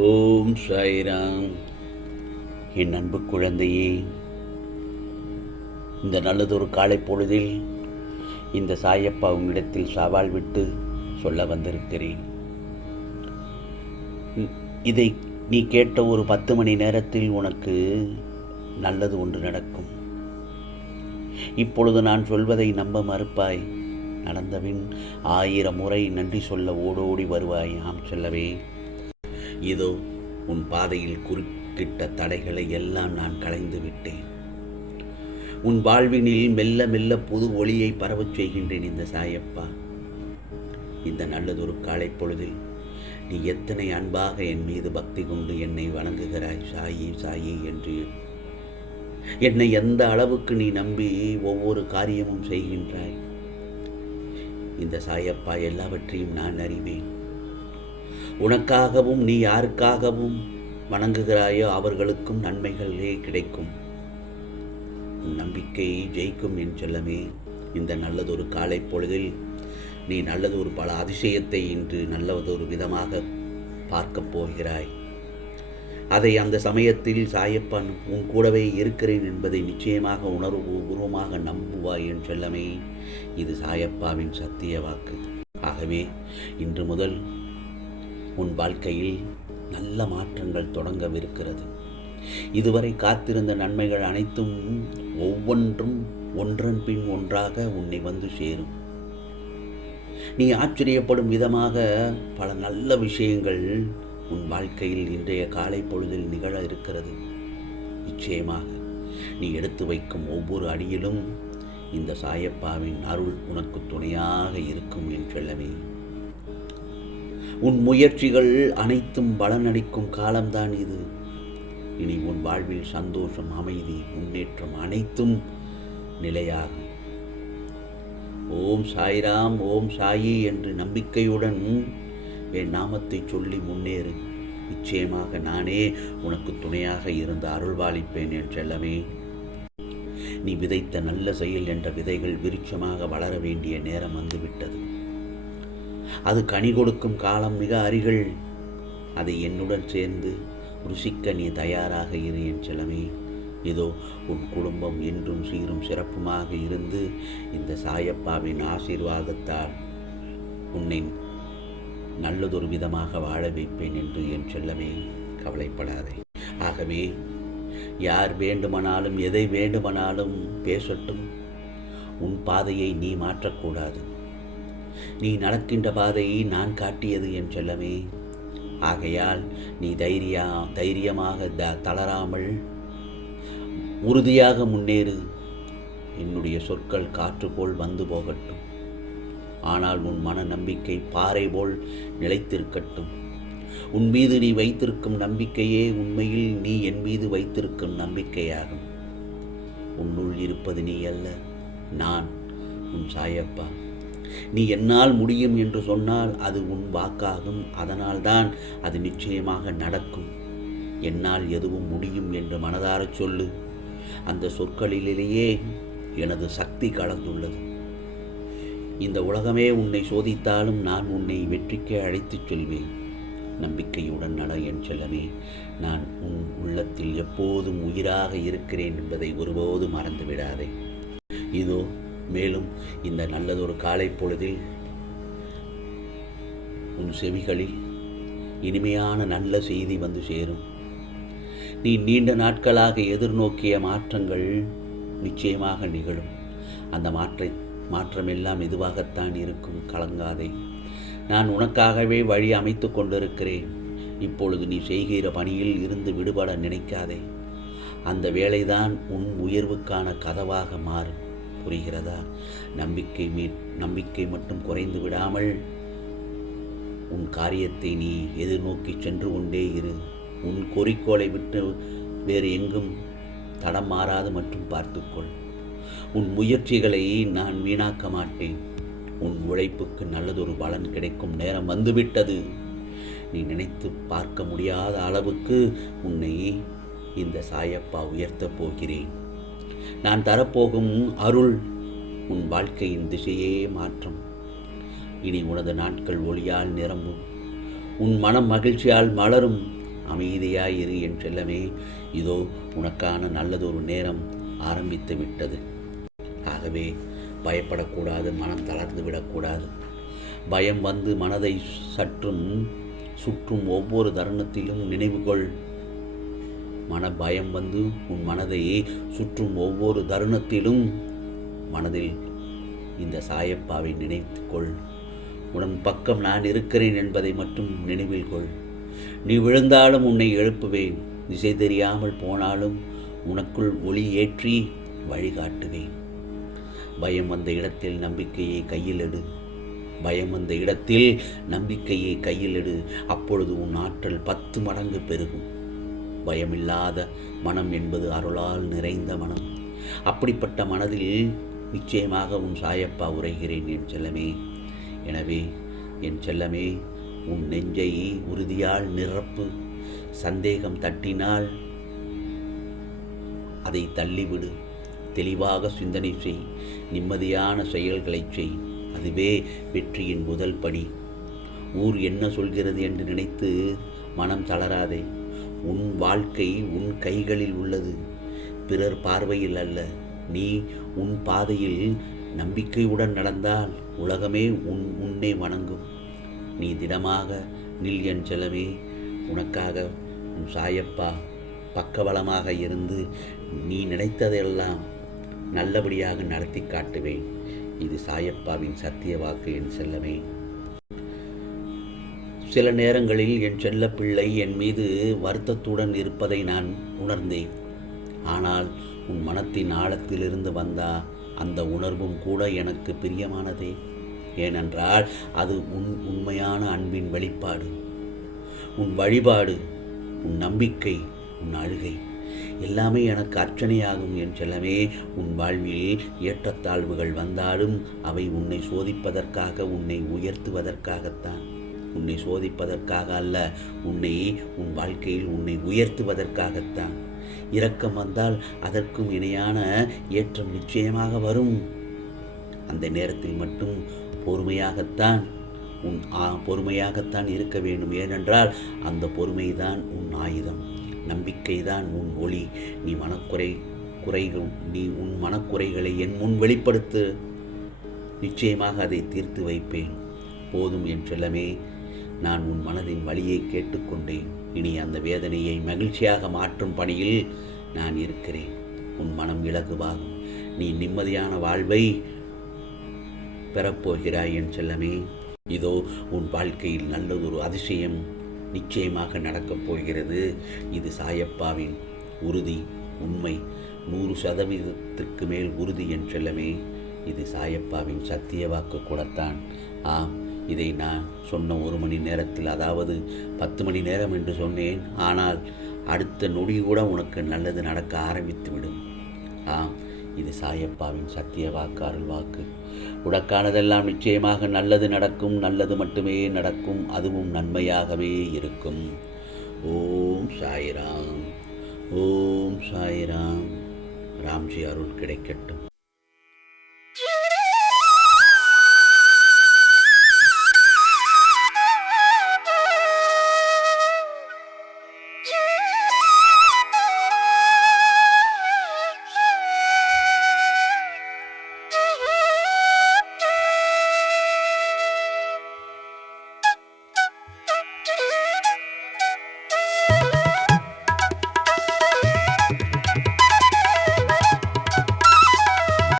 ஓம் சாய்ராம். என் அன்பு குழந்தையே இந்த நல்லதொரு காலை பொழுதில் இந்த சாயப்பா உங்களிடத்தில் சவால் விட்டு சொல்ல வந்திருக்கிறேன். இதை நீ கேட்ட ஒரு பத்து மணி நேரத்தில் உனக்கு நல்லது ஒன்று நடக்கும். இப்பொழுது நான் சொல்வதை நம்ப மறுப்பாய். நடந்தபின் ஆயிரம் முறை நன்றி சொல்ல ஓடோடி வருவாய். ஆம் சொல்லவே. இதோ உன் பாதையில் குறுக்கிட்ட தடைகளை எல்லாம் நான் களைந்து விட்டேன். உன் வாழ்வினில் மெல்ல மெல்ல புது ஒளியை பரவச் செய்கின்றேன் இந்த சாயப்பா. இந்த நல்லதொரு காலை பொழுதில் நீ எத்தனை அன்பாக என் மீது பக்தி கொண்டு என்னை வணங்குகிறாய் சாயி சாயி என்று. என்னை எந்த அளவுக்கு நீ நம்பி ஒவ்வொரு காரியமும் செய்கின்றாய்? இந்த சாயப்பா எல்லாவற்றையும் நான் அறிவேன். உனக்காகவும் நீ யாருக்காகவும் வணங்குகிறாயோ அவர்களுக்கும் நன்மைகளே கிடைக்கும். உன் நம்பிக்கை ஜெயிக்கும் என் செல்லமே இந்த நல்லதொரு காலை பொழுதில் நீ நல்லதொரு பல அதிசயத்தை இன்று நல்லதொரு விதமாக பார்க்கப் போகிறாய். அதை அந்த சமயத்தில் சாயப்பன் உன் கூடவே இருக்கிறேன் என்பதை நிச்சயமாக உணர்வு பூர்வமாக நம்புவாய் என் செல்லமே இது சாயப்பாவின் சத்திய வாக்கு. ஆகவே இன்று முதல் உன் வாழ்க்கையில் நல்ல மாற்றங்கள் தொடங்கவிருக்கிறது. இதுவரை காத்திருந்த நன்மைகள் அனைத்தும் ஒவ்வொன்றும் ஒன்றன் பின் ஒன்றாக உன்னை வந்து சேரும். நீ ஆச்சரியப்படும் விதமாக பல நல்ல விஷயங்கள் உன் வாழ்க்கையில் இன்றைய காலை பொழுதில் நிகழ இருக்கிறது. நிச்சயமாக நீ எடுத்து வைக்கும் ஒவ்வொரு அடியிலும் இந்த சாயப்பாவின் அருள் உனக்கு துணையாக இருக்கும் என் செல்லவே உன் முயற்சிகள் அனைத்தும் பலனளிக்கும் காலம்தான் இது. இனி உன் வாழ்வில் சந்தோஷம் அமைதி முன்னேற்றம் அனைத்தும் நிலையாகும். ஓம் சாய்ராம் ஓம் சாயி என்று நம்பிக்கையுடன் என் நாமத்தை சொல்லி முன்னேறு. நிச்சயமாக நானே உனக்கு துணையாக இருந்து அருள்வாளிப்பேன் என் செல்லமே. நீ விதைத்த நல்ல செயல் என்ற விதைகள் விருட்சமாக வளர வேண்டிய நேரம் வந்துவிட்டது. அது கனி கொடுக்கும் காலம் மிக அருகில் அதை என்னுடன் சேர்ந்து ருசிக்க நீ தயாராக இரு என் செலமே இதோ உன் குடும்பம் என்றும் சீரும் சிறப்புமாக இருந்து இந்த சாயப்பாவின் ஆசீர்வாதத்தால் உன்னை நல்லதொரு விதமாக வாழ வைப்பேன் என்று என் செல்லமே கவலைப்படாதே. ஆகவே யார் வேண்டுமானாலும் எதை வேண்டுமானாலும் பேசட்டும். உன் பாதையை நீ மாற்றக்கூடாது. நீ நடக்கின்ற பாதையை நான் காட்டியது என் செல்லமே. ஆகையால் நீ தைரியா தைரியமாக த தளராமல் உறுதியாக முன்னேறு. என்னுடைய சொற்கள் காற்று போல் வந்து போகட்டும். ஆனால் உன் மன நம்பிக்கை பாறை போல் நிலைத்திருக்கட்டும். உன் மீது நீ வைத்திருக்கும் நம்பிக்கையே உண்மையில் நீ என் மீது வைத்திருக்கும் நம்பிக்கையாகும். உன்னுள் இருப்பது நீ அல்ல நான் உன் சாயப்பா. நீ என்னால் முடியும் என்று சொன்னால் அது உன் வாக்காகும். அதனால்தான் அது நிச்சயமாக நடக்கும். என்னால் எதுவும் முடியும் என்று மனதாரச் சொல்லு. அந்த சொற்களிலேயே எனது சக்தி கலந்துள்ளது. இந்த உலகமே உன்னை சோதித்தாலும் நான் உன்னை வெற்றிக்கு அழைத்துச் செல்வேன். நம்பிக்கையுடன் நட என் செல்லமே நான் உன் உள்ளத்தில் எப்போதும் உயிராக இருக்கிறேன் என்பதை ஒருபோதும் மறந்து விடாதே இதோ மேலும் இந்த நல்லதொரு காலை பொழுதில் உன் செவிகளில் இனிமையான நல்ல செய்தி வந்து சேரும். நீ நீண்ட நாட்களாக எதிர்நோக்கிய மாற்றங்கள் நிச்சயமாக நிகழும். அந்த மாற்றை மாற்றமெல்லாம் மெதுவாகத்தான் இருக்கும் கலங்காதே. நான் உனக்காகவே வழி அமைத்து கொண்டிருக்கிறேன். இப்பொழுது நீ செய்கிற பணியில் இருந்து விடுபட நினைக்காதே. அந்த வேலைதான் உன் உயர்வுக்கான கதவாக மாறும். புரிகிறதா? நம்பிக்கை மீ நம்பிக்கை மட்டும் குறைந்து விடாமல் உன் காரியத்தை நீ எதிர்நோக்கி சென்று கொண்டே இரு. உன் குறிக்கோளை விட்டு வேறு எங்கும் தடம் மாறாது மற்றும் பார்த்துக்கொள். உன் முயற்சிகளை நான் வீணாக்க மாட்டேன். உன் உழைப்புக்கு நல்லதொரு பலன் கிடைக்கும் நேரம் வந்துவிட்டது. நீ நினைத்து பார்க்க முடியாத அளவுக்கு உன்னை இந்த சாயப்பா உயர்த்தப் போகிறேன். நான் தரப்போகும் அருள் உன் வாழ்க்கையின் திசையே மாற்றம். இனி உனது நாட்கள் ஒளியால் நிரம்பும். உன் மனம் மகிழ்ச்சியால் மலரும். அமைதியாயிரு என் செல்லமே. இதோ உனக்கான நல்லதொரு நேரம் ஆரம்பித்து விட்டது. ஆகவே பயப்படக்கூடாது மனம் தளர்ந்து விடக்கூடாது. பயம் வந்து மனதை சற்றும் சுற்றும் ஒவ்வொரு தருணத்திலும் நினைவுகொள். மன பயம் வந்து உன் மனதை சுற்றும் ஒவ்வொரு தருணத்திலும் மனதில் இந்த சாயப்பாவை நினைத்துக்கொள். உன் பக்கம் நான் இருக்கிறேன் என்பதை மட்டும் நினைவில் கொள். நீ விழுந்தாலும் உன்னை எழுப்புவேன். திசை தெரியாமல் போனாலும் உனக்குள் ஒளி ஏற்றி வழிகாட்டுவேன். பயம் வந்த இடத்தில் நம்பிக்கையை கையில் எடு. பயம் வந்த இடத்தில் நம்பிக்கையை கையில் எடு. அப்பொழுது உன் ஆற்றல் பத்து மடங்கு பெருகும். பயமில்லாத மனம் என்பது அருளால் நிறைந்த மனம். அப்படிப்பட்ட மனதில் நிச்சயமாக உன் சாயப்பா உரைகிறேன் என் செல்லமே. எனவே என் செல்லமே உன் நெஞ்சை உறுதியால் நிரப்பு. சந்தேகம் தட்டினால் அதை தள்ளிவிடு. தெளிவாக சிந்தனை செய். நிம்மதியான செயல்களை செய். அதுவே வெற்றியின் முதல் படி. ஊர் என்ன சொல்கிறது என்று நினைத்து மனம் தளராதே. உன் வாழ்க்கை உன் கைகளில் உள்ளது. பிறர் பார்வையில் அல்ல. நீ உன் பாதையில் நம்பிக்கையுடன் நடந்தால் உலகமே உன் முன்னே வணங்கும். நீ திடமாக நில் என் செலவே உனக்காக உன் சாயப்பா பக்கபலமாக இருந்து நீ நினைத்ததெல்லாம் நல்லபடியாக நடத்தி காட்டுவேன். இது சாயப்பாவின் சத்திய வாக்கு என் செல்லமே. சில நேரங்களில் என் செல்ல பிள்ளை என் மீது வருத்தத்துடன் இருப்பதை நான் உணர்ந்தேன். ஆனால் உன் மனத்தின் ஆழத்திலிருந்து வந்தா அந்த உணர்வும் கூட எனக்கு பிரியமானதே. ஏனென்றால் அது உன் உண்மையான அன்பின் வெளிப்பாடு. உன் வழிபாடு உன் நம்பிக்கை உன் அழுகை எல்லாமே எனக்கு அர்ச்சனையாகும் என் செல்லமே. உன் வாழ்வில் ஏற்றத்தாழ்வுகள் வந்தாலும் அவை உன்னை சோதிப்பதற்காக உன்னை உயர்த்துவதற்காகத்தான். உன்னை சோதிப்பதற்காக அல்ல உன்னை உன் வாழ்க்கையில் உன்னை உயர்த்துவதற்காகத்தான். இரக்கம் வந்தால் அதற்கும் இணையான ஏற்றம் நிச்சயமாக வரும். அந்த நேரத்தில் மட்டும் பொறுமையாகத்தான் உன் ஆ பொறுமையாகத்தான் இருக்க வேண்டும். ஏனென்றால் அந்த பொறுமைதான் உன் ஆயுதம். நம்பிக்கைதான் உன் ஒளி. நீ மனக்குறை குறைகள் நீ உன் மனக்குறைகளை என் முன் வெளிப்படுத்து. நிச்சயமாக அதை தீர்த்து வைப்பேன். போதும் என்றெல்லாமே நான் உன் மனதின் வழியை கேட்டுக்கொண்டேன். இனி அந்த வேதனையை மகிழ்ச்சியாக மாற்றும் பணியில் நான் இருக்கிறேன். உன் மனம் இலகுவாகும். நீ நிம்மதியான வாழ்வை பெறப்போகிறாய் என் செல்லமே. இதோ உன் வாழ்க்கையில் நல்லதொரு அதிசயம் நிச்சயமாக நடக்கப் போகிறது. இது சாயப்பாவின் உறுதி உண்மை. நூறு சதவீதத்திற்கு மேல் உறுதி என் செல்லமே. இது சாயப்பாவின் சத்திய வாக்கு கூடத்தான். ஆம். இதை நான் சொன்ன ஒரு மணி நேரத்தில் அதாவது பத்து மணி நேரம் என்று சொன்னேன். ஆனால் அடுத்த நொடி கூட உனக்கு நல்லது நடக்க ஆரம்பித்துவிடும். ஆம் இது சாயப்பாவின் சத்திய வாக்கு அருள் வாக்கு. உனக்கானதெல்லாம் நிச்சயமாக நல்லது நடக்கும் நல்லது மட்டுமே நடக்கும் அதுவும் நன்மையாகவே இருக்கும். ஓம் சாய்ராம் ஓம் சாய்ராம். ராம்ஜி அருள் கிடைக்கட்டும்.